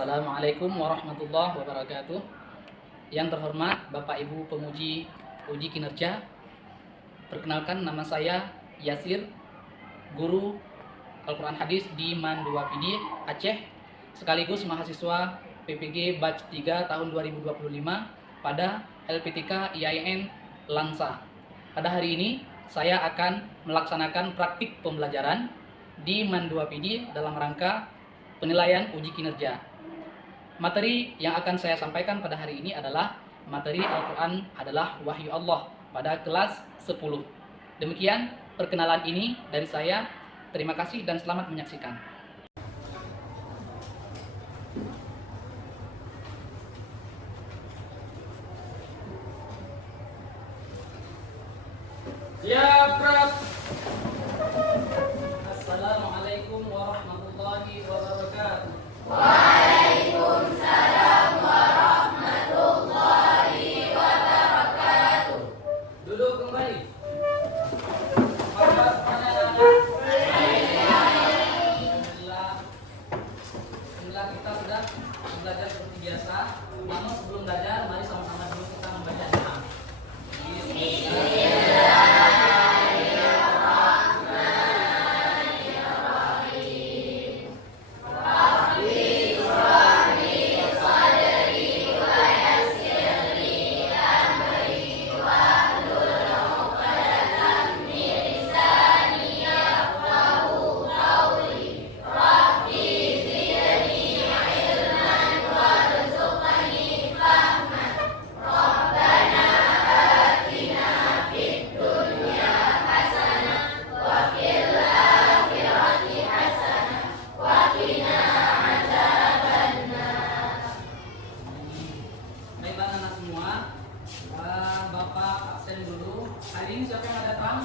Assalamualaikum warahmatullahi wabarakatuh. Yang terhormat Bapak Ibu penguji uji kinerja, perkenalkan nama saya Yasir, guru Al-Quran Hadis di MAN 2 PD Aceh, sekaligus mahasiswa PPG Batch 3 tahun 2025 pada LPTK IAIN Lansa. Pada hari ini saya akan melaksanakan praktik pembelajaran di MAN 2 PD dalam rangka penilaian uji kinerja. Materi yang akan saya sampaikan pada hari ini adalah materi Al-Quran adalah wahyu Allah pada kelas 10. Demikian perkenalan ini dari saya. Terima kasih dan selamat menyaksikan. Siap, Prof. Assalamualaikum warahmatullahi wabarakatuh. Waalaikumsalam warahmatullahi wabarakatuh. Duduk kembali. Maka anak-anak, Alhamdulillah kita sudah belajar seperti biasa. Namun sebelum belajar, mari sama-sama dulu kita membaca doa. Baiklah anak semua, Bapak absen dulu. Hari ini siapa yang ada datang?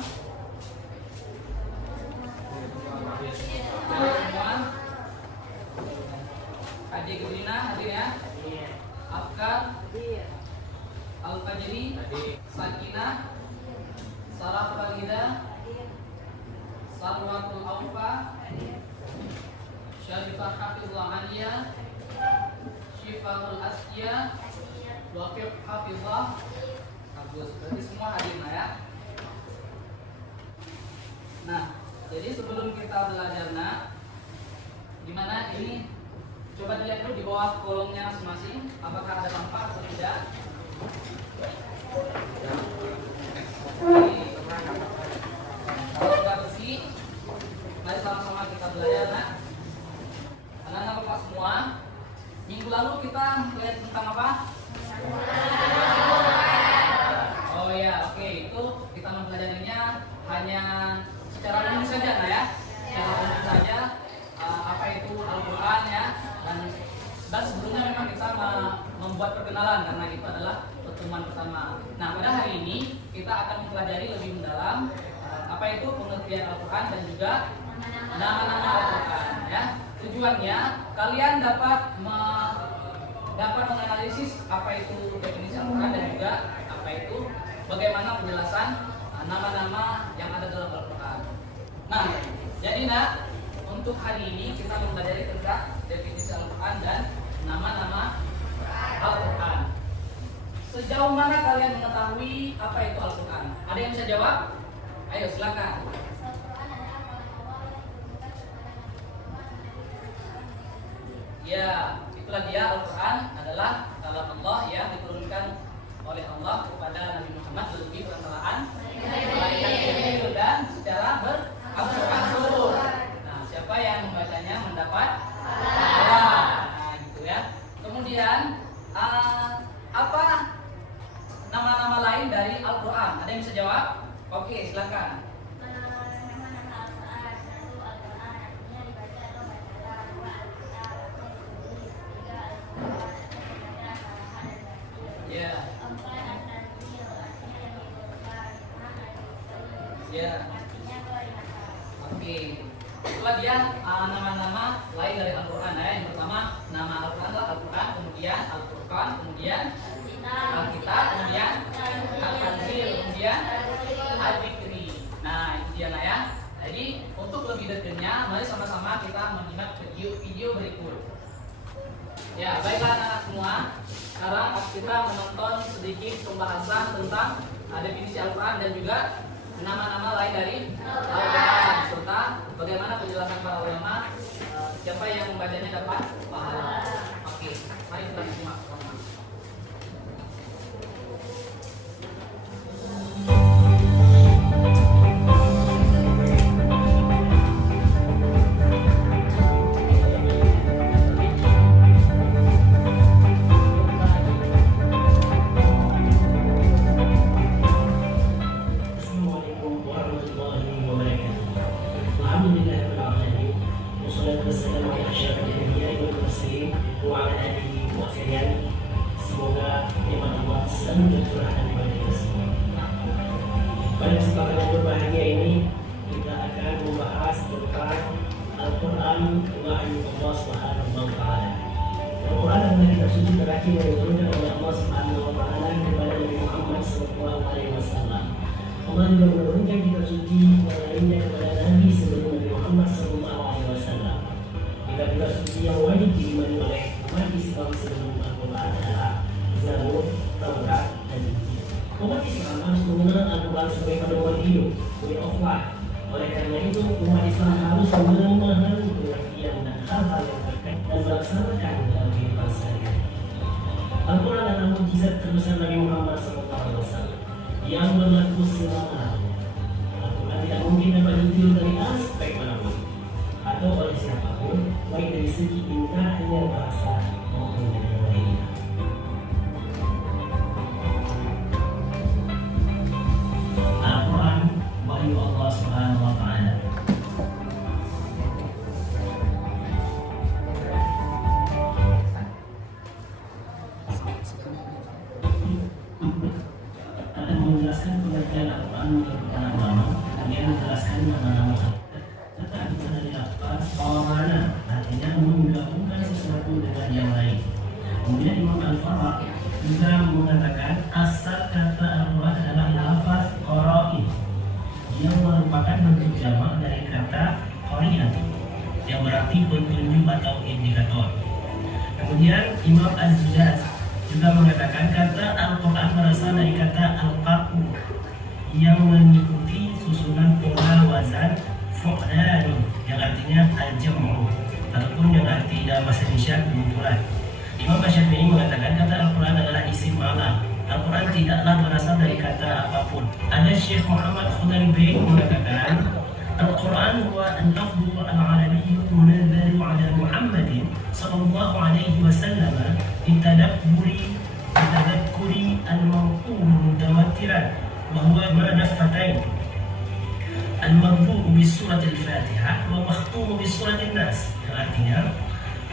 Semua. Haji Gedrina hadir ya? Afkar, Al-Fajri, Sakinah, Sarah Farida, Sarwatul Aufa, Syarifah Hafizullah Alia, Syifahul Askia, Wafiq Hafizah. Bagus, berarti semua hadir ya. Nah, jadi sebelum kita belajar gimana ini? Coba dilihat dulu di bawah kolomnya masing-masing, apakah ada tampak atau tidak. Kalau sudah bersih, mari sama-sama kita belajar Anak-anak Bapak semua, minggu lalu kita lihat tentang apa? Oh ya, oke, itu kita mempelajarinya hanya secara umum saja ya. Secara umum saja apa itu Al-Quran ya. Dan sebelumnya memang kita membuat perkenalan karena itu adalah pertemuan pertama. Nah, pada hari ini kita akan mempelajari lebih mendalam apa itu pengertian Al-Quran dan juga nama-nama Al-Quran ya. Tujuannya kalian dapat menganalisis apa itu definisi Al-Quran dan juga apa itu bagaimana penjelasan nama-nama yang ada dalam Al-Quran. Nah, jadi untuk hari ini kita mempelajari tentang definisi Al-Quran dan nama-nama Al-Quran. Sejauh mana kalian mengetahui apa itu Al-Quran? Ada yang bisa jawab? Ayo silakan. Ya, itulah dia Al-Quran adalah kalam Allah yang diturunkan oleh Allah kepada Nabi Muhammad melalui perantaraan malaikat dan secara berangsur-angsur. Nah, siapa yang membacanya mendapat pahala. Nah, gitu ya. Kemudian apa nama-nama lain dari Al-Quran? Ada yang bisa jawab? Oke, silakan. Ya. Oke. Itulah dia nama-nama lain dari Al-Quran ya. Yang pertama nama Al-Quran adalah Al-Quran, kemudian Al-Furqan, kemudian Al-Kitab, kemudian Al-Tanzil, kemudian Al-Fikri. Nah, itu dia ya. Jadi untuk lebih detailnya, mari sama-sama kita menyimak video berikut. Ya, baiklah anak-anak semua. Sekarang kita menonton sedikit pembahasan tentang definisi Al-Quran dan juga nama-nama lain dari Al-Quran, serta bagaimana penjelasan para ulama, siapa yang membacanya dapat pahala. Oke, mari kita simak. Semoga nikmat Allah selalu tercurahkan kepada kita semua. Pada kesempatan yang berbahagia ini, kita akan membahas tentang Al-Quran wahyu Allah Subhanahu wa Ta'ala. Al-Quran adalah kitab suci terakhir yang diturunkan oleh Allah Subhanahu wa Ta'ala kepada Nabi Muhammad SAW. Allah juga menurunkan kitab suci yang lainnya kepada Nabi sebelum Nabi Muhammad SAW. Kitab suci yang wajib diimani oleh umat Islam sebelum Al-Quran adalah Zabur, Taurat, dan Injil. Umat Islam harus mengenal Al-Quran sebagai pedoman hidup, sebagai Allah. Oleh karena itu, umat Islam harus memahami pengertian dan hal-hal yang terkait dan melaksanakan dalam kehidupan sehari-hari. Al-Quran adalah mukjizat terbesar Nabi Muhammad SAW yang berlaku selama-lamanya. Al-Quran tidak mungkin dapat ditiru dari aspek manapun atau oleh siapapun, baik dari segi indahnya bahasa maupun dari yang lainnya. Al-Quran wahyu Allah Subhanahu wa Ta'ala. Akan menjelaskan pengertian Al-Quran menurut para ulama, kemudian menjelaskan nama-nama tetapi dari lafaz qarana, artinya menggabungkan sesuatu dengan yang lain. Kemudian Imam Al-Farra juga mengatakan asal kata Al-Quran adalah lafaz qara'in yang merupakan bentuk jamak dari kata qari'atu yang berarti petunjuk atau indikator. Kemudian Imam Az-Zujaj juga mengatakan kata Al-Quran berasal dari kata al-qar'u yang mengikuti susunan pola wazan fu'lani yang artinya al-jam'u ataupun yang arti dalam bahasa Indonesia kumpulan. Imam Syafi'i mengatakan kata Al-Quran adalah isim alam. Al-Quran tidaklah berasal dari kata apapun. Ada Syekh Muhammad Khudari Bey mengatakan Al-Quran huwa al-lafzu al-arabiyyu munazzalu ala Muhammadin sallallahu alaihi wasallam litadakkuri al-mawqul mutawattiran wa huwa ma'nafatain al-mabdu' bi surat al-Fatihah wa makhtum bi surat an-Nas. Yang artinya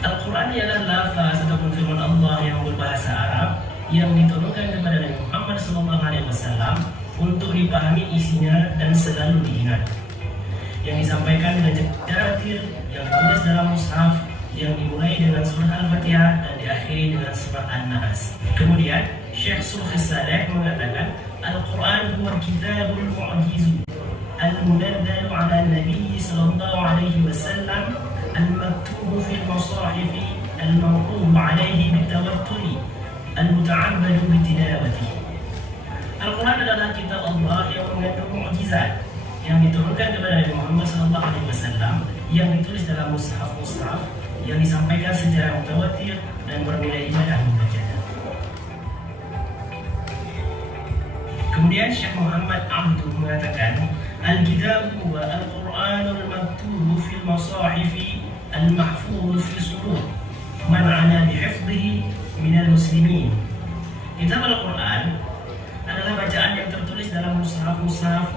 Al-Quran ialah lafaz ataupun firman Allah yang berbahasa Arab yang diturunkan kepada Nabi Muhammad SAW untuk dipahami isinya dan selalu diingat. Yang disampaikan dengan cara tir yang ditulis dalam mushaf yang dimulai dengan surah Al-Fatihah dan diakhiri dengan surah An-Nas. Kemudian Syekh Sulh Saleh mengatakan Al-Quran huwa kitabul mu'jizu al-munazzalu ala Nabi sallallahu alaihi wasallam al-maktubu fil masahifi al-mawqub alaihi bitawatturi al-muta'abbadu bitilawati. Al-Quran adalah kitab Allah yang mengandung mukjizat yang diturunkan kepada Nabi Muhammad SAW yang ditulis dalam mushaf-mushaf yang disampaikan secara mutawatir dan bernilai ibadah membacanya. Kemudian Syekh Muhammad Abdul mengatakan Al-Kitab wa Al-Quran al-maktubu fil masahifi al-mahfuz fi sudur man ana bihifdhihi minal muslimin. Kitab Al-Quran adalah bacaan yang tertulis dalam mushaf-mushaf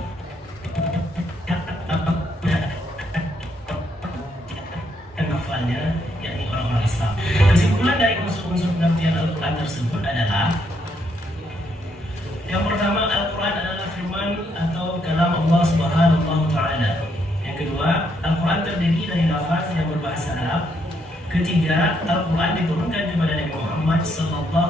dan hafalnya, yakni orang-orang Islam. Kesimpulan dari unsur-unsur pengertian Al-Quran tersebut adalah yang pertama, Al-Quran adalah firman atau kalam Allah Subhanahu wa Ta'ala. Yang kedua, Al-Quran terdiri dari lafaz yang berbahasa Arab. Ketiga, Al-Quran diturunkan kepada Nabi Muhammad SAW.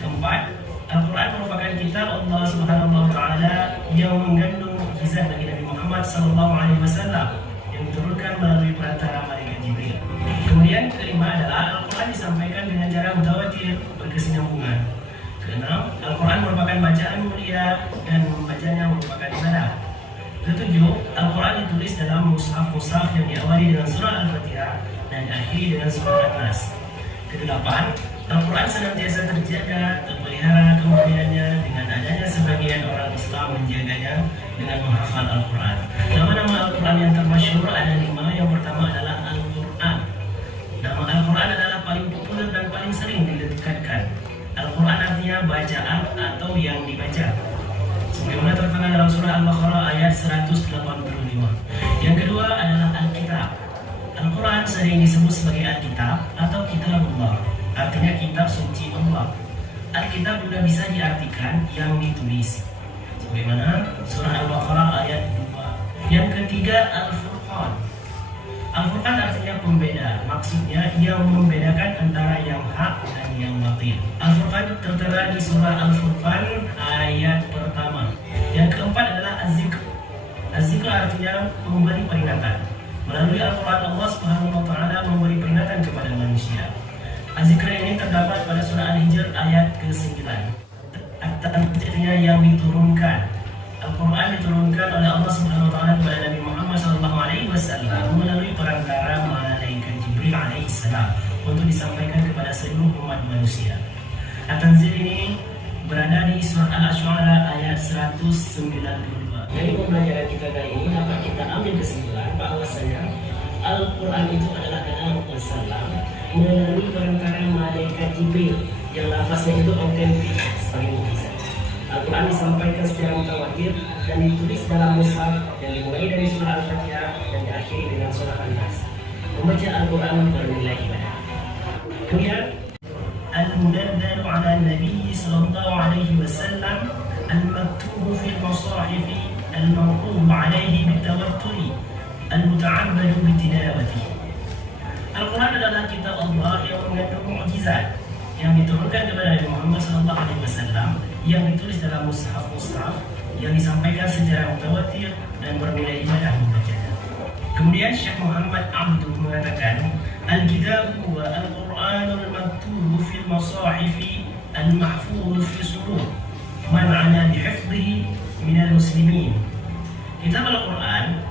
Keempat, Al-Quran merupakan kitab Allah Subhanahu wa Ta'ala yang mengandung mukjizat bagi Nabi Muhammad SAW yang diturunkan melalui perantara malaikat Jibril. Kemudian kelima adalah Al-Quran disampaikan dengan cara mutawatir, berkesinambungan. Keenam, Al-Quran merupakan bacaan mulia dan membacanya merupakan ibadah. Ketujuh, Al-Quran ditulis dalam mushaf-mushaf yang diawali dengan surah Al-Fatihah dan diakhiri dengan surah An-Nas. Kedelapan, Al-Quran senantiasa terjaga, terpelihara kemuliaannya dengan adanya sebagian orang Islam menjaganya dengan menghafal Al-Quran. Nama-nama Al-Quran yang termasyhur ada 5. Yang pertama adalah Al-Quran. Nama Al-Quran adalah paling populer dan paling sering didekatkan. Al-Quran artinya bacaan atau yang dibaca, sebagaimana tertera dalam surah Al-Baqarah ayat 185. Yang kedua adalah Al-Kitab. Al-Quran sering disebut sebagai Al-Kitab atau Kitabullah, artinya kitab suci Allah. Alkitab juga bisa diartikan yang ditulis, sebagaimana surah Al-Baqarah ayat 2. Yang ketiga Al-Furqan. Al-Furqan artinya pembeda, maksudnya yang membedakan antara yang hak dan yang batil. Al-Furqan tertera di surah Al-Furqan ayat pertama. Yang keempat adalah Az-Zikr. Az-Zikr artinya memberi peringatan. Melalui Al-Quran Allah Subhanahu wa Ta'ala memberi peringatan kepada manusia. Az-Zikr ini terdapat pada surah Al-Hijr ayat ke-9. Artinya yang diturunkan. Al-Quran diturunkan oleh Allah Subhanahu wa Ta'ala kepada Nabi Muhammad SAW melalui perantara malaikat Jibril alaihissalam untuk disampaikan kepada seluruh umat manusia. At-Tanzil ini berada di surah Al-Asy'ara ayat 192. Dari pembelajaran kita kali ini dapat kita ambil kesimpulan bahwasanya Al-Quran itu adalah kalam Al-Salam melalui perantara malaikat Jibril yang lafaznya itu autentik sebagai mukjizat. Al-Quran disampaikan secara mutawatir dan ditulis dalam mushaf yang dimulai dari surah Al-Fatihah dan diakhiri dengan surah An-Nas. Membaca Al-Quran bernilai ibadah. Kemudian Al-Munazzalu ala Nabi sallallahu alaihi wasallam al-maktubu fil masahif al-mawquf alaihi bitawatturi al-muta'abbadu bitilawatihi. Al-Quran adalah kitab Allah yang mengandung mukjizat yang diturunkan kepada Nabi Muhammad SAW yang ditulis dalam mushaf-mushaf yang disampaikan secara mutawatir dan bernilai ibadah membacanya. Kemudian Syekh Muhammad Abduh mengatakan, Al-Kitab wa Al-Quranul Maktubu fil Masahifi Al-Mahfuz fi Sudur man ana bihifdhihi minal muslimin. Kitab Al-Quran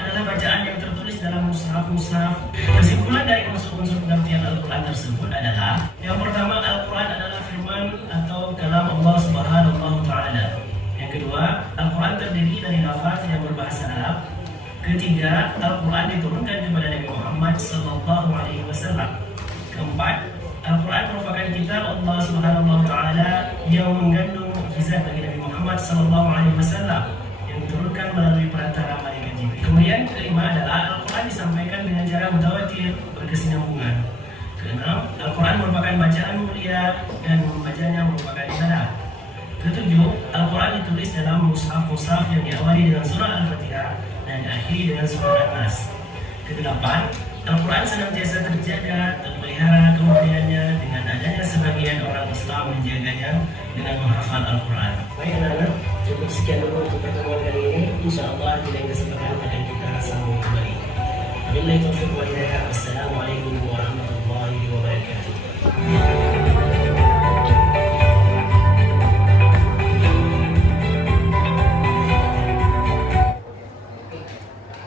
adalah bacaan yang tertulis dalam mushaf-mushaf. Kesimpulan dari unsur-unsur pengertian Al-Quran tersebut adalah, yang pertama, Al-Quran adalah firman atau kalam Allah Subhanahu wa Ta'ala. Yang kedua, Al-Quran terdiri dari lafaz yang berbahasa Arab. Ketiga, Al-Quran diturunkan kepada Nabi Muhammad SAW. Keempat, Al-Quran merupakan kitab Allah Subhanahu wa Ta'ala yang mengandung mukjizat bagi Nabi Muhammad SAW yang diturunkan melalui perantara malaikat Jibril. Kemudian kelima adalah Al-Quran disampaikan dengan cara mutawatir, berkesinambungan. Keenam, Al-Quran merupakan bacaan mulia dan membacanya merupakan ibadah. Ketujuh, Al-Quran ditulis dalam mushaf-mushaf yang diawali dengan surah Al-Fatihah dan diakhiri dengan surah An-Nas. Kedelapan, Al-Quran senantiasa terjaga, terpelihara kemuliaannya dengan adanya sebagian orang Islam menjaganya dengan menghafal Al-Quran. Baik anak-anak, cukup sekian dulu untuk pertemuan kali ini. InsyaAllah di lain kesempatan akan kita sambung kembali. Wabillahi taufiq wal hidayah. Wassalamualaikum warahmatullahi wabarakatuh.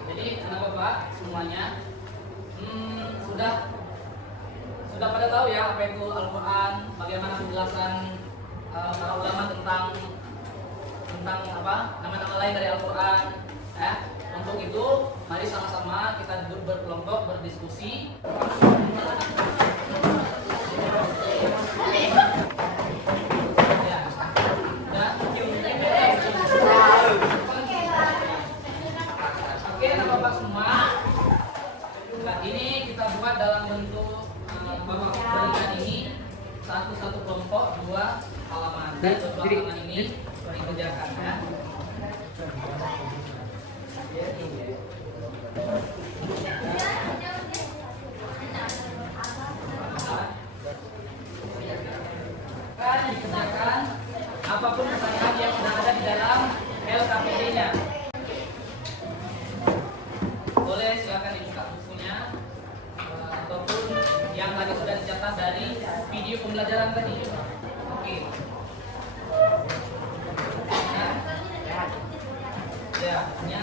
Jadi anak-anak semuanya sudah pada tahu ya apa itu Al-Quran, bagaimana penjelasan para ulama tentang apa nama-nama lain dari Al-Quran. Untuk itu mari sama-sama kita duduk berkelompok berdiskusi. Oke, Bapak semua. Nah, ini kita buat dalam bentuk Bapak berikan ini satu kelompok 2 halaman. Dan 2 halaman ini dikerjakan ya. Kan dikerjakan apapun pertanyaan yang sudah ada di dalam LKPD-nya. Boleh silakan dibuka bukunya ataupun yang tadi sudah dicatat video pembelajaran tadi. Oke. Nah, ya, ini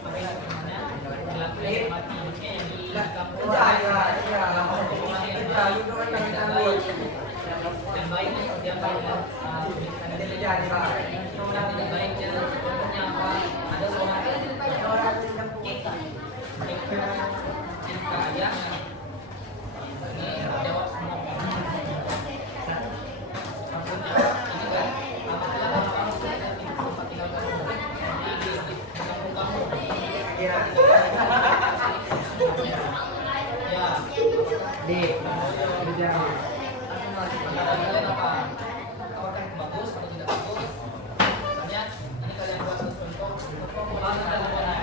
apa yang namanya? Perilaku yang mati, yang di kampung. Yang baiknya yang tidak baiknya contohnya apa? Ada seorang kita yang ini jawab semua. Maksudnya ini kan apabila orang sudah tempat tinggal kamu di kampung kamu. Ya. Kalian apa? Apakah itu bagus atau tidak bagus? Misalnya ini kalian buat contoh pola dan pola.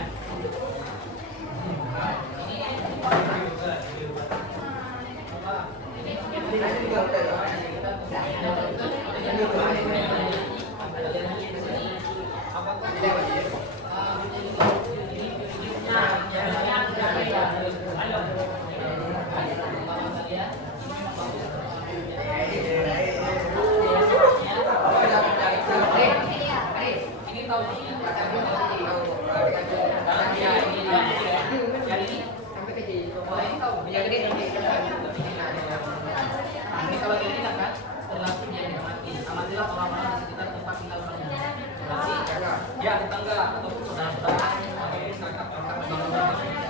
Ya, tetangga ataupun saudara-saudara ataupun kakak-kakak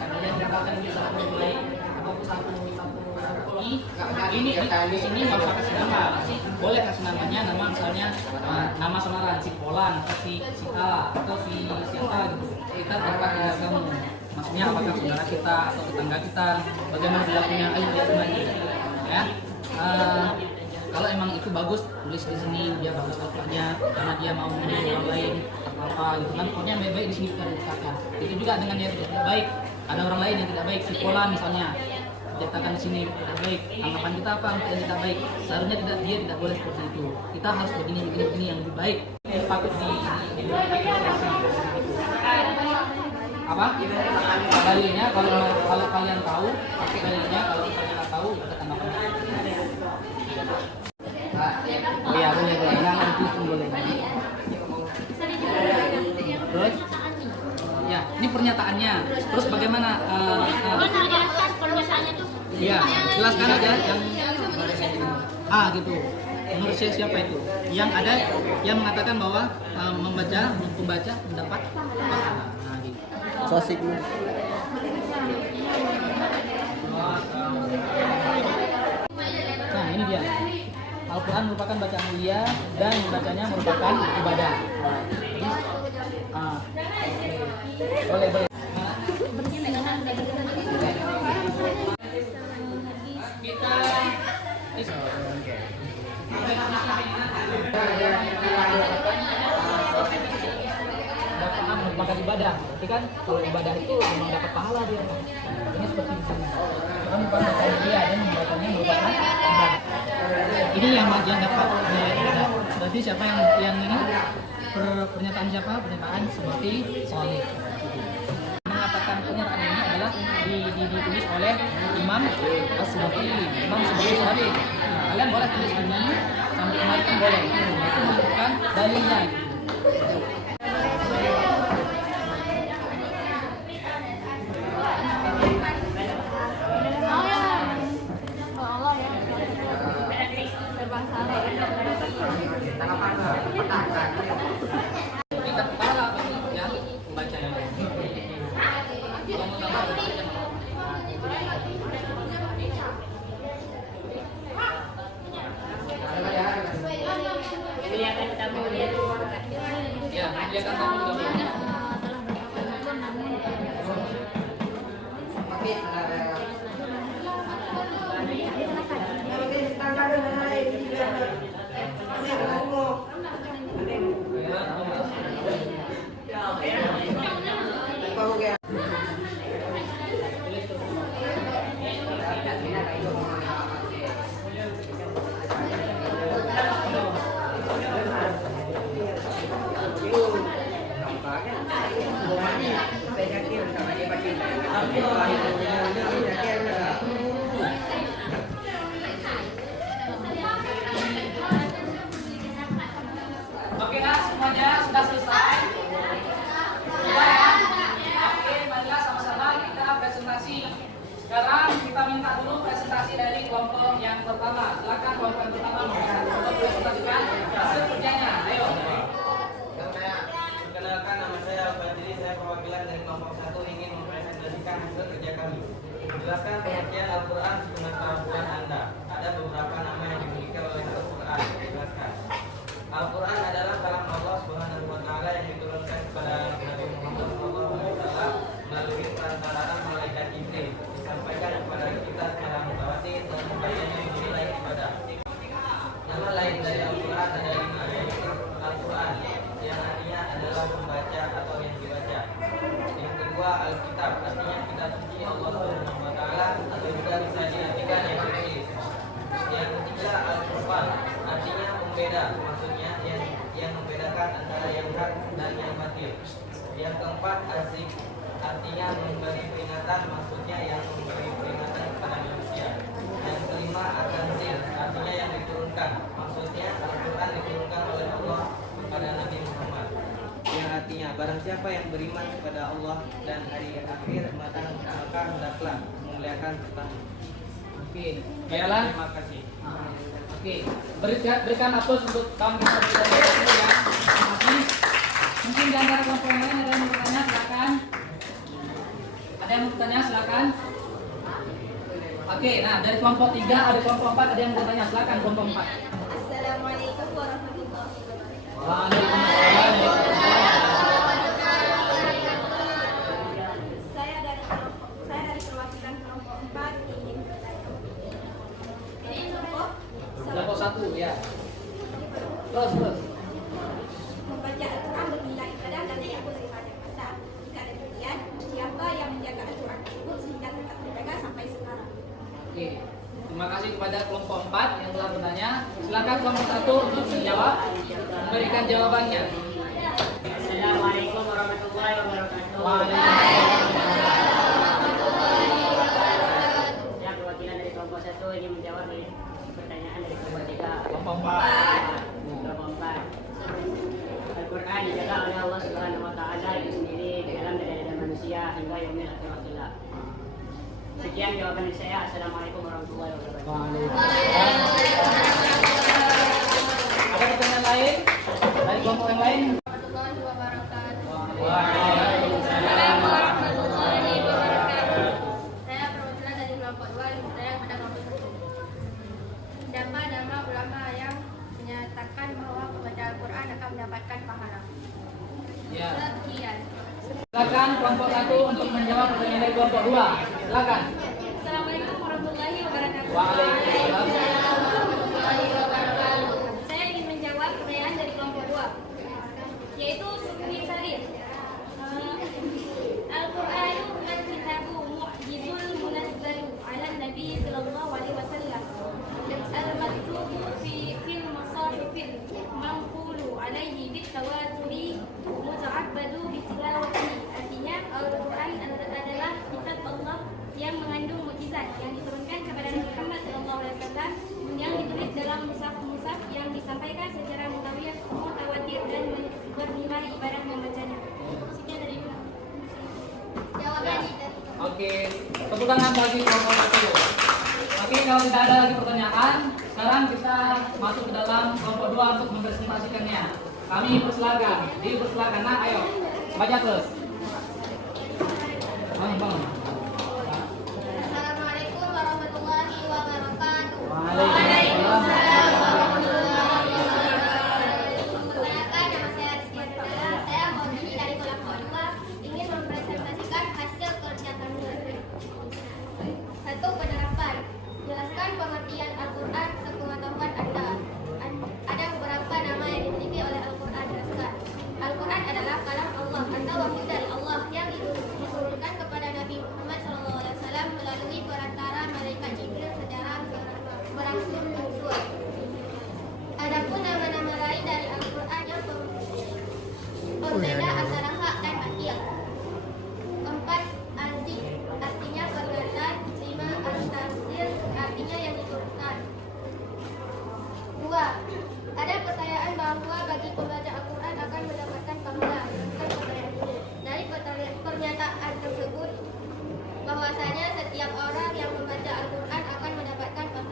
kemudian dikatakan bisa mulai ataupun satu ini di sini nggak usah kasih nama, boleh kasih namanya nama misalnya nama samaran si Polan, si A atau si siapa gitu. Kita tempat tinggal kamu, maksudnya apakah saudara kita atau tetangga kita, bagaimana perilakunya, ayo lihat semuanya ya. Kalau emang itu bagus, tulis di sini dia bagus akhlaknya karena dia mau menjadi orang lain apa gitu kan. Pokoknya yang baik di sini kita dikatakan. Itu juga dengan yang tidak baik. Ada orang lain yang tidak baik, si Polan misalnya. Dikatakan di sini tidak baik. Anggapan kita apa yang tidak baik? Seharusnya dia tidak boleh seperti itu. Kita harus begini yang lebih baik. Yang patut di apa? Dalilnya kalau kalian tahu, dalilnya kalau kalian tidak tahu kita tambahkan. Oh iya boleh yang itu boleh. Terus ya ini pernyataannya. Terus bagaimana? Jelaskan pernyataannya tuh. Iya jelaskan aja yang gitu. Menurut saya siapa itu? Yang ada yang mengatakan bahwa pembaca mendapat pahala. Nah, gitu. Sosik. Nah ini dia. Al-Quran merupakan bacaan mulia dan membacanya merupakan ibadah. Boleh. Kita merupakan ibadah. Berarti kan kalau ibadah itu memang dapat pahala dia. Ini seperti di sini. Kan bukan bacaan mulia dan membacanya merupakan ibadah. Ini yang dapat nilai ibadah. Berarti siapa yang ini? Pernyataan siapa? Pernyataan seperti Salih. Mengatakan pernyataan ini adalah ditulis oleh Imam As-Suyuti. Imam As-Suyuti. Kalian boleh tulis ini sampai kemarin kan boleh. Itu menunjukkan dalilnya. Kita kepala ya pembacanya. Kalau mau tambah ya, dia kan tamu juga. kelompok yang pertama. Silakan kelompok yang pertama mempresentasikan hasil kerjanya. Ayo. Perkenalkan, nama saya Al-Fadli, saya perwakilan dari kelompok 1 ingin mempresentasikan hasil kerja kami. Jelaskan pengertian Al-Quran sesuai kemampuan Anda. Ada beberapa nama yang dimiliki oleh Al-Quran. Jelaskan. Al-Quran adalah kalam Allah Subhanahu wa Ta'ala yang diturunkan kepada Nabi Muhammad SAW melalui perantaraan malaikat Jibril. Disampaikan kepada kita secara mutawatir dan membacanya menjadi layak ibadah. Nama lain dari Al-Quran ada 5, yaitu Al-Quran yang artinya adalah membaca atau yang dibaca. Yang kedua, Alkitab artinya kitab suci Allah Subhanahu wa Ta'ala atau juga bisa diartikan yang ditulis. Yang ketiga, Al-Furqan artinya pembeda, maksudnya yang membedakan antara yang hak dan yang batil. Yang keempat, Azik artinya memberi peringatan, maksudnya yang memberi peringatan kepada manusia. Yang kelima, At-Tanzil artinya yang diturunkan, maksudnya Al-Quran diturunkan oleh Allah kepada Nabi Muhammad. Yang artinya barang siapa yang beriman kepada Allah dan hari akhir maka hendaklah memuliakan Tuhan. Oke, baiklah. Terima kasih. Oke, berikan aplaus untuk kawan-kawan kita yang terima kasih. Mungkin di antara kelompok yang lain ada yang mau bertanya, silakan. Ada yang mau bertanya, silakan. Oke, nah dari kelompok 3 ada kelompok 4 ada yang mau bertanya, silakan kelompok 4. Assalamualaikum warahmatullahi wabarakatuh. Waalaikumsalam. Saya dari perwakilan kelompok 4 ingin bertanya. Ini Kelompok 1 ya. Terus. membaca Al-Quran bernilai ibadah dan tidak boleh pada masa. Jika demikian, siapa yang menjaga Al-Quran tersebut sehingga tetap terjaga sampai sekarang? Oke. Terima kasih kepada kelompok 4 yang telah bertanya. Silakan kelompok 1 untuk menjawab, memberikan jawabannya. Assalamualaikum warahmatullahi wabarakatuh. Saya perwakilan dari kelompok 1 ingin menjawab dari pertanyaan dari kelompok 3. Kelompok 4. Kelompok 4. Al-Quran dijaga oleh Allah Subhanahu wa Ta'ala itu sendiri di dalam dada manusia hingga yaumil akhir. Sekian jawaban dari saya. Assalamualaikum warahmatullahi wabarakatuh. Ada pertanyaan lain dari kelompok yang lain? Warahmatullahi wabarakatuh. Waalaikumsalam Warahmatullahi wabarakatuh. Saya perwakilan dari kelompok 2 yang bertanya kepada kelompok 1. Dapat nama ulama yang menyatakan bahwa membaca Al-Quran akan mendapatkan pahala. Ya. Sekian. Silakan kelompok 1 untuk menjawab pertanyaan dari kelompok 2. Silakan. Assalamualaikum warahmatullahi wabarakatuh. Waalaikumsalam. Warahmatullahi wabarakatuh. Saya ingin menjawab pertanyaan dari kelompok 2, yaitu Sukni Salim. Al-Qur'anu al-kitabu mu'jizul munazzalu 'ala Nabi sallallahu alaihi wasallam. Al-maktubu fi fil masahifil manqulu 'alaihi bitawaturi muta'abbadu bitilawati. Artinya Al-Qur'an adalah kitab Allah yang mengandung mukjizat yang diturunkan kepada Nabi Muhammad SAW, yang ditulis dalam mushaf-mushaf yang disampaikan secara mutawatir dan bernilai ibadah membacanya. Sekian dari jawaban Ya. Oke, tepuk tangan bagi kelompok 1. Oke, kalau tidak ada lagi pertanyaan, sekarang kita masuk ke dalam kelompok 2 untuk mempresentasikannya. Kami dipersilakan. Nah, ayo, baca terus. Bangun. Assalamualaikum warahmatullahi wabarakatuh. Waalaikumsalam. Perkenalkan, nama saya Rizky Ardana. Saya mewakili dari kelompok 2 ingin mempresentasikan hasil kerja kami. 1. Penerapan. Jelaskan pengertian Al-Quran sepengetahuan Anda. Ada beberapa nama yang dimiliki oleh Al-Quran. Jelaskan. Al-Quran adalah kalam Allah atau wahyu dari Allah yang diturunkan kepada Nabi Muhammad SAW melalui perantara malaikat Jibril secara berangsur-angsur. Adapun nama-nama lain dari Al-Quran yang berbeda antara hak dan batil. 4. Aziz artinya peringatan. 5. Al-Tanzil artinya yang diturunkan. 2. Ada pertanyaan bahwa bagi pembaca Al-Quran akan mendapatkan pahala. Dari pernyataan tersebut bahwasanya setiap orang yang membaca Al-Quran akan mendapatkan pahala.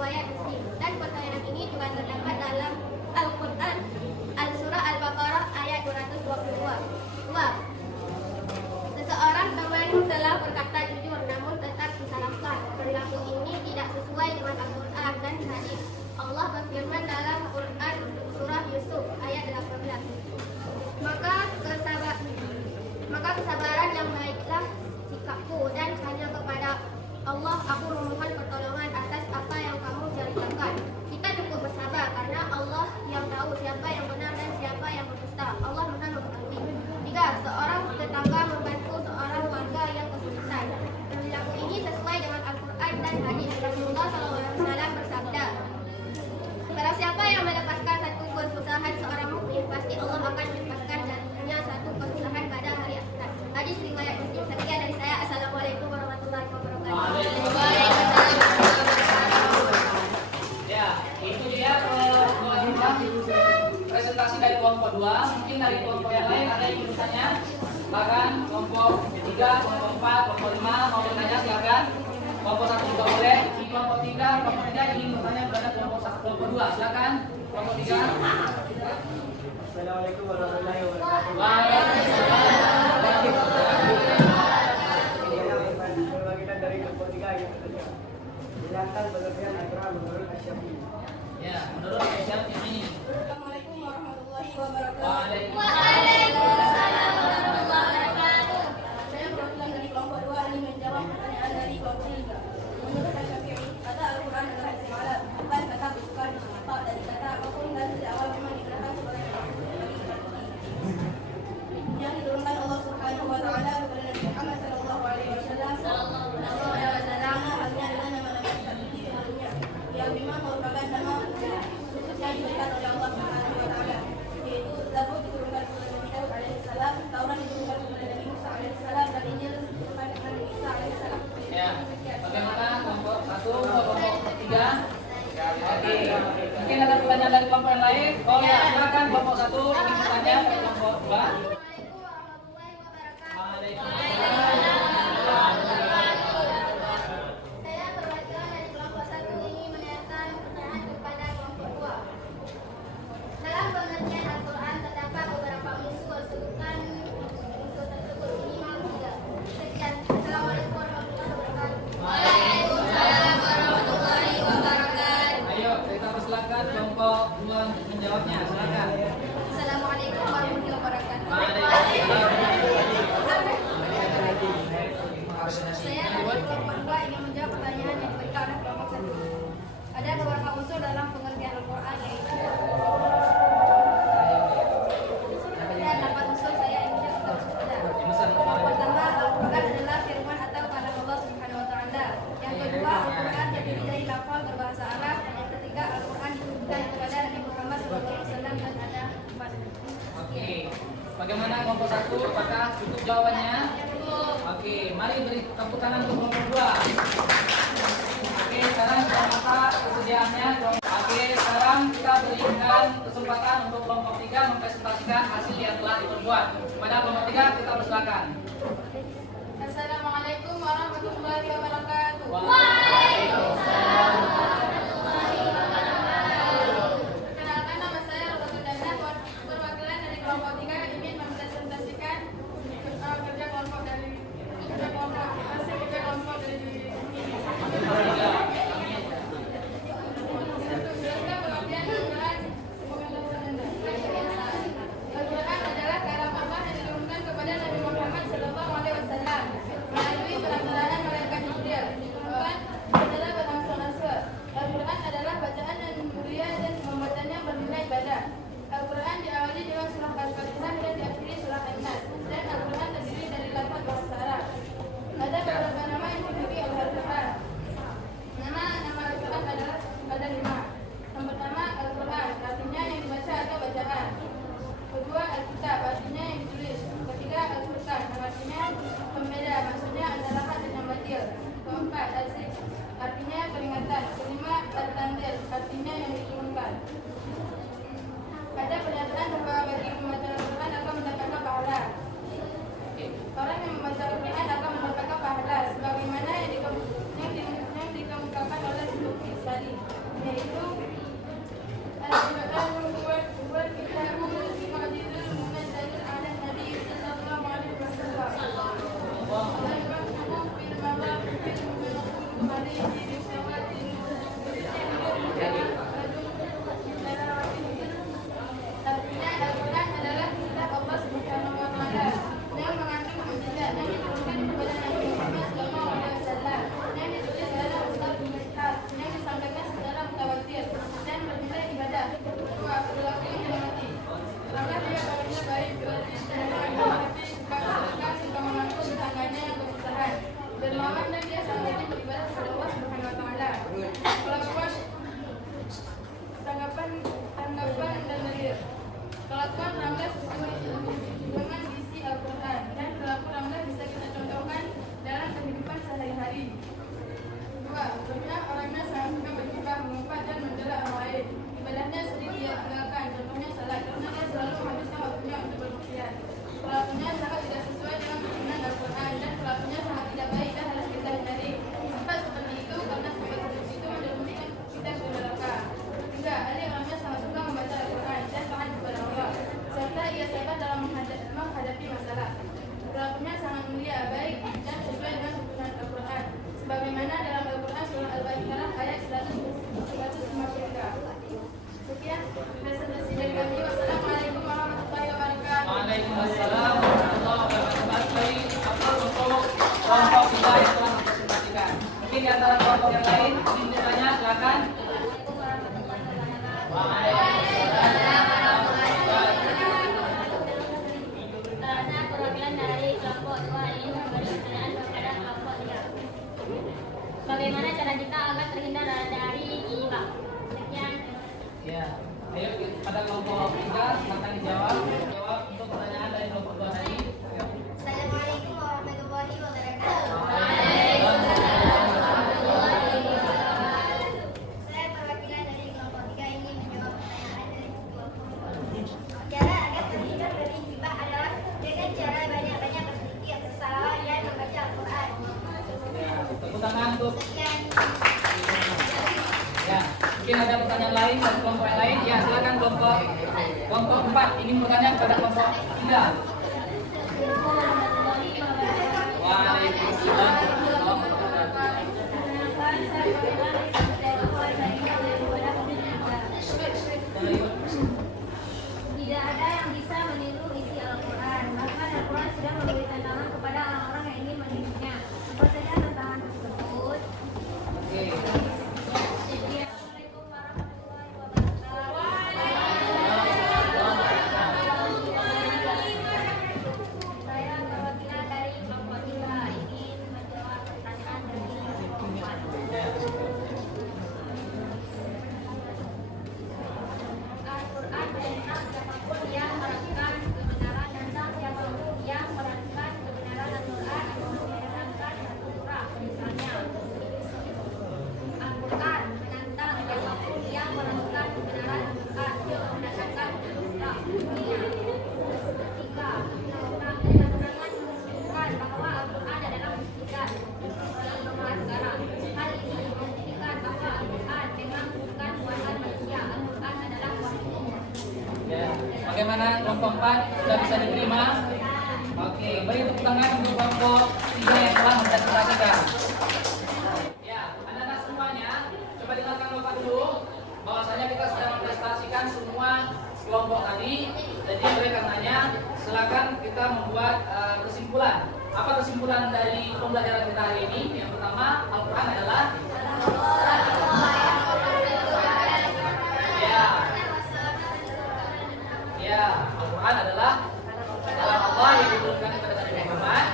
riwayat Muslim. Dan pertanyaan ini juga terdapat dalam Al-Quran, Al-Surah Al-Baqarah ayat 222. 2. Seseorang teman telah berkata jujur namun tetap disalahkan. Perilaku ini tidak sesuai dengan Al-Quran dan hadis. Allah berfirman dalam Quran surah Yusuf ayat 18. Maka kesabaran yang baiklah sikapku dan hanya kepada Allah aku memohon pertolongan atas apa yang kamu ceritakan. Kita cukup bersabar karena Allah yang tahu siapa yang benar dan siapa yang berdusta. Allah Maha mengetahui. 3. Seorang tetangga membantu seorang warga yang kesulitan. Perilaku ini sesuai dengan Al-Quran dan hadis. Rasulullah SAW bersabda, barang siapa yang mendapatkan satu kesusahan seorang mukmin, pasti Allah akan melepaskan darinya satu kesusahan pada hari akhirat. Hadis riwayat Muslim. Sekian dari saya. Assalamualaikum warahmatullahi wabarakatuh. Ya, itu dia presentasi dari kelompok 2. Mungkin dari kelompok yang lain ada yang bertanya. Bahkan kelompok 3, kelompok 4, kelompok 5 mau bertanya silakan. Kelompok 1 juga boleh. Di kelompok 3 ingin bertanya kepada kelompok 2. Silakan. Kelompok 3. Assalamualaikum warahmatullahi wabarakatuh. Perwakilan dari kelompok 3 yang bertanya. Jelaskan pengertian Al-Quran menurut Asy-Syafi'i. Ya, menurut Asy-Syafi'i. Assalamualaikum warahmatullahi wabarakatuh. Waalaikumsalam warahmatullahi wabarakatuh. Saya perwakilan dari kelompok 2 ingin menjawab pertanyaan dari kelompok 3. Menurut Asy-Syafi'i, kata Al-Quran adalah isim alam, bukan kata bukan apa dari kata apapun dan sejak awal memang digunakan sebagai yang diturunkan Allah Subhanahu wa taala kepada Nabi Muhammad sallallahu alaihi wasallam halnya dengan nama-nama Asy-Syafi'i sebelumnya yang memang merupakan nama khusus yang diberikan oleh Allah Subhanahu wa taala, yaitu Zabur diturunkan kepada Nabi Daud alaihi salam, Taurat diturunkan kepada Nabi Musa alaihi salam, dan Injil diturunkan kepada Nabi Isa alaihi salam. Ya, bagaimana kelompok 1, kelompok 3? Oke, mungkin ada pertanyaan dari kelompok yang lain. Oh ya, silakan kelompok 1 ingin bertanya ke kelompok 2. Saya perwakilan dari kelompok 1 ingin menanyakan pertanyaan kepada kelompok 2. Dalam pengertian Al-Quran terdapat beberapa unsur, sebutkan unsur tersebut minimal 3. Sekian. Assalamualaikum warahmatullahi wabarakatuh. Waalaikumsalam warahmatullahi wabarakatuh. Ayo, kita persilakan kelompok 2 menjawabnya. Silakan. Assalamualaikum warahmatullahi wabarakatuh. Saya dari kelompok 2 ingin menjawab pertanyaan yang diberikan oleh kelompok 1. Ada beberapa unsur dalam pengertian Al-Quran, yaitu ada 8 unsur. Saya ingin menjawab pertama, Al-Quran adalah firman atau kalam Allah Subhanahu wa taala. Yang kedua, Al-Quran terdiri dari lafal berbahasa Arab. Dan yang ketiga, Al-Quran diturunkan kepada Nabi Muhammad SAW dan ada 4. Oke, bagaimana kelompok 1? Apakah cukup jawabannya? Oke, mari beri tepuk tangan untuk kelompok 2. Oke, sekarang kita minta kesediaannya. Oke, sekarang kita berikan kesempatan untuk kelompok 3 mempresentasikan hasil yang telah diperbuat. Kepada kelompok 3 kita persilakan. Assalamualaikum warahmatullahi wabarakatuh. Waalaikumsalam. Perkenalkan, nama saya Robatul Dana, perwakilan dari kelompok 3 ingin mempresentasikan kerja kelompok dari Al-Quran adalah kalam Allah yang diturunkan kepada Nabi Muhammad SAW melalui perantara malaikat Jibril. Diturunkan yang lain ingin bertanya, silakan. Assalamualaikum warahmatullahi wabarakatuh. Waalaikumsalam. Saya perwakilan dari kelompok 2 ini memberi pertanyaan kepada kelompok 3. Bagaimana cara kita agar terhindar dari ghibah? Sekian. Ya, ayo pada kelompok 3 silakan dijawab. Jawab untuk pertanyaan dari kelompok 2 tadi. Assalamualaikum warahmatullahi wabarakatuh. Saya perwakilan dari kelompok 3 ingin menjawab pertanyaan dari kelompok. Cara agar terhindar dari ghibah adalah dengan cara banyak-banyak berzikir, bersalawat dan membaca Al-Quran. Ya, tepuk tangan untuk. Sekian. Ya, mungkin ada pertanyaan lain dari kelompok yang lain. Ya, silakan kelompok 4 ingin bertanya kepada kelompok 3. Waalaikumsalam. Tidak ada yang bisa meniru isi Al-Quran. Bahkan Al-Quran sudah memberi tantangan kepada orang-orang yang ingin menirunya. Apa saja tantangan tersebut? Oke. Assalamualaikum warahmatullahi wabarakatuh. Saya perwakilan dari kelompok 3 ingin menjawab pertanyaan dari kelompok 4. Al-Quran tentang siapapun yang meragukan kebenaran tentang siapapun yang meragukan kebenaran Al-Quran atau menyarankan satu surah, misalnya Al-Quran menantang siapapun yang meragukan kebenaran Al-Quran menggunakan surah dunia. Ketiga, keterangan menunjukkan bahwa Al-Quran adalah mukjizat Tuhan segala. Hal ini membuktikan bahwa Al-Quran memang bukan buatan manusia. Al-Quran adalah wahyu. Ya, bagaimana kelompok 4 sudah bisa diterima? Oke, beri tepuk tangan untuk kelompok 3 yang telah mempresentasikan. Ya, anak-anak semuanya, coba dengarkan Bapak dulu bahwasanya kita sudah mempresentasikan semua kelompok tadi. Jadi oleh karenanya silakan kita membuat kesimpulan. Apa kesimpulan dari pembelajaran kita hari ini? Yang pertama, Al-Quran adalah Ya, Al-Quran adalah kalam Allah yang diturunkan kepada Nabi Muhammad.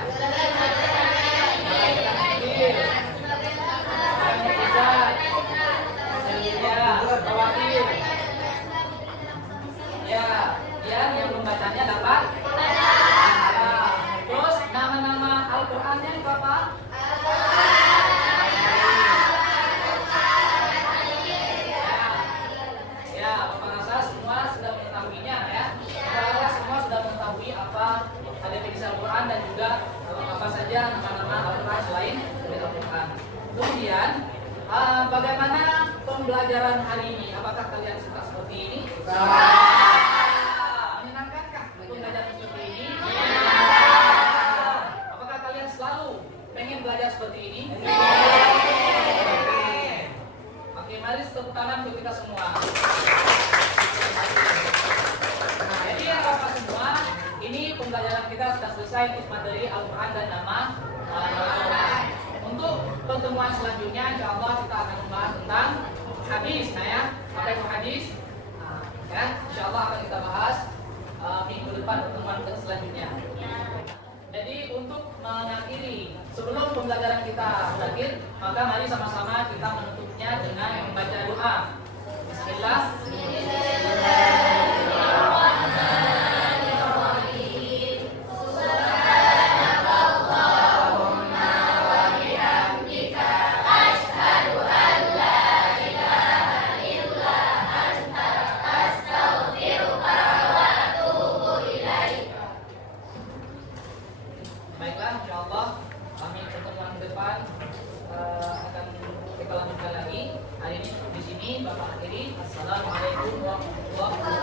Ya, yang membacanya dapat. Terus nama-nama Al-Qurannya itu apa? Ya, Bapak rasa semua sudah mengetahuinya ya. Bapak rasa semua sudah mengetahui apa ada definisi Al-Quran dan juga apa saja nama-nama Al-Quran selain dari Al-Quran. Kemudian, bagaimana pembelajaran hari ini? Apakah kalian suka seperti ini? Menyenangkankah pembelajaran seperti ini? Apakah kalian selalu pengen belajar seperti ini? Oke, mari tepuk tangan untuk kita semua. Nah, jadi ya Bapak semua, ini pembelajaran kita sudah selesai untuk materi Al-Quran dan nama Al-Quran. Untuk pertemuan selanjutnya, insya Allah kita akan membahas tentang hadis. Nah ya, apa itu hadis? Nah, ya, insya Allah akan kita bahas minggu depan pertemuan selanjutnya. Jadi untuk mengakhiri sebelum pembelajaran kita berakhir, maka mari sama-sama kita menutupnya dengan membaca doa. Bismillah. Baiklah, insya Allah kami pertemuan ke depan akan kita lanjutkan lagi. Hari ini di sini Bapak akhiri. Assalamualaikum warahmatullahi wabarakatuh.